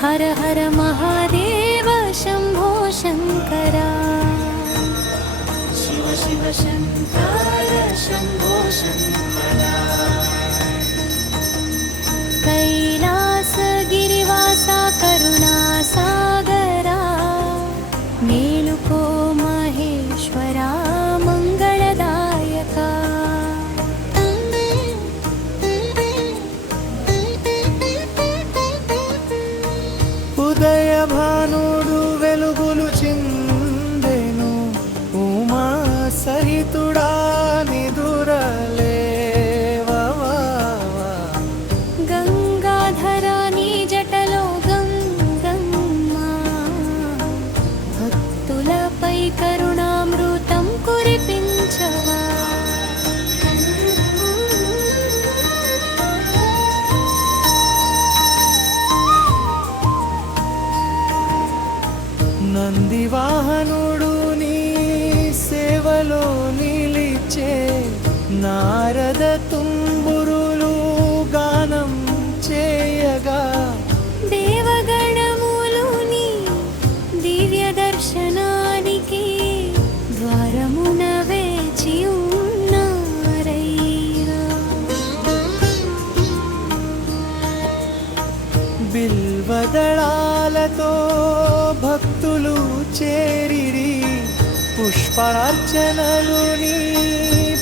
हर हर महादेव शम्भो शङ्करा। शिव शिव शङ्कर शम्भो शङ्करा। कैलासगिरिवासा करुणासागरा मेलुको महेश्वरा मंगलदायका। ఉదయ భానుడు వెలుగులు చిందెను ఉమా సహితుడా నిదురలేవా। గంగాధరా నీ జటలో గంగమ్మ భక్తులపై కరుణామృతం కురిపించవా। నంది వాహనుడు నీ సేవలో నిలిచే నారద తుంబురులు గానం చేయగా। దేవగణములు నీ దివ్య దర్శనానికి ద్వారమున వేచి ఉన్నారయ్యా। బిల్వదళాలతో భక్తులు చేరిరి పుష్పార్చనలు నీ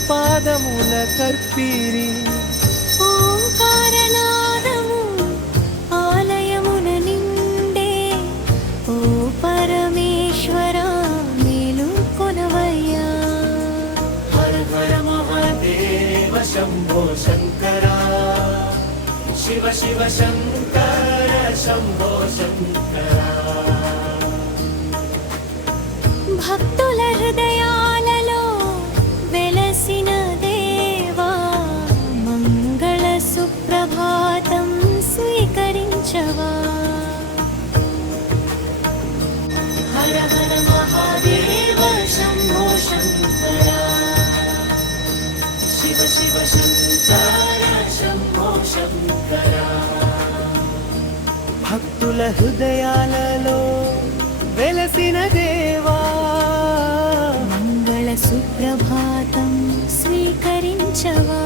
పాదముల కర్పిరి। ఓంకారనాదము ఆలయమున నిండే ఓ పరమేశ్వర మేలుకొనవయ్యా। హర హర మహాదేవ శంభో శంకరా। శివ శివ శంకర శంభో శంకరా। భక్తుల హృదయాలలో వెలసిన దేవా మంగళ సుప్రభాతం స్వీకరించవా। హర హర మహాదేవ శంభో శంకరా। శివ శివ శంకర శంభో శంకరా। భక్తుల హృదయాలలో వెలసిన దేవా మంగళ సుప్రభాతం స్వీకరించవా।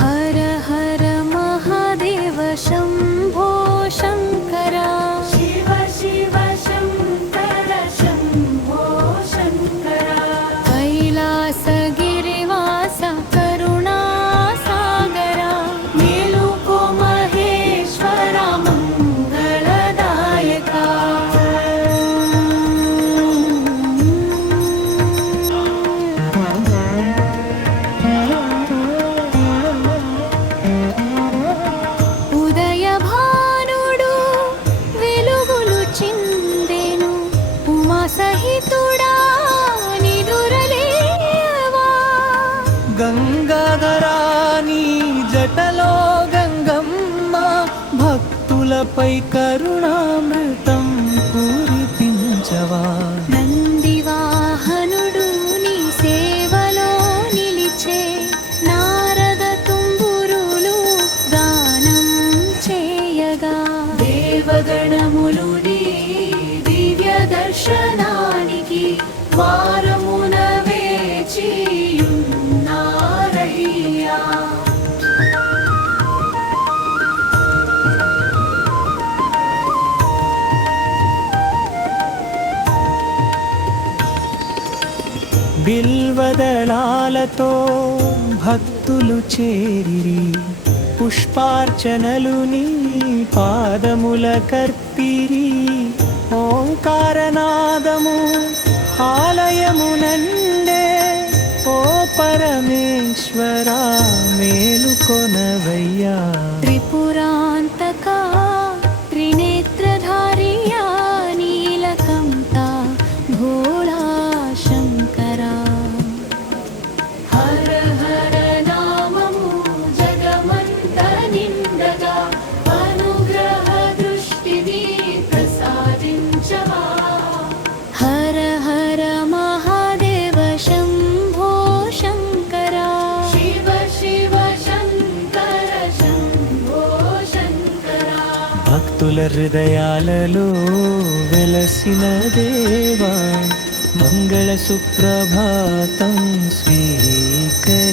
హర హర మహాదేవ శంభో శంకరా। శివ శివ శంకర శంభో శంకరా। కైలాసగిరివాస కరుణాసాగరా మేలుకో మహేశ్వర మంగళదాయకా। ఉదయ భానుడు వెలుగులు చిందెను ఉమా సహితుడా నిదురలేవా। గంగాధరా నీ జటలో గంగమ్మ భక్తులపై కరుణామృతం కురిపించవా। నంది వాహనుడు నీ సేవలో నిలిచే నారద తుంబురులు గానం చేయగా। దేవగణములు నీ దివ్య దర్శనానికి వారమున వేచి ఉన్నారయ్యా। బిల్వదళాలతో భక్తులు చేరిరి పుష్పార్చనలు నీ పాదముల కర్పిరి। ఓంకారనాదము ఆలయమునండే ఓ పరమేశ్వరా మేలుకొనవయ్యా। త్రిపురాంతకా త్రినేత్రధారియా నీలకంఠా భోళా శంకరా। హర హర నామము జగమంత నిండగా అనుగ్రహ దృష్టిని ప్రసాదించవా। హర హర మహాదేవ శంభో భక్తుల హృదయాలలో వెలసిన దేవా మంగళ సుప్రభాతం స్వీకరించరా.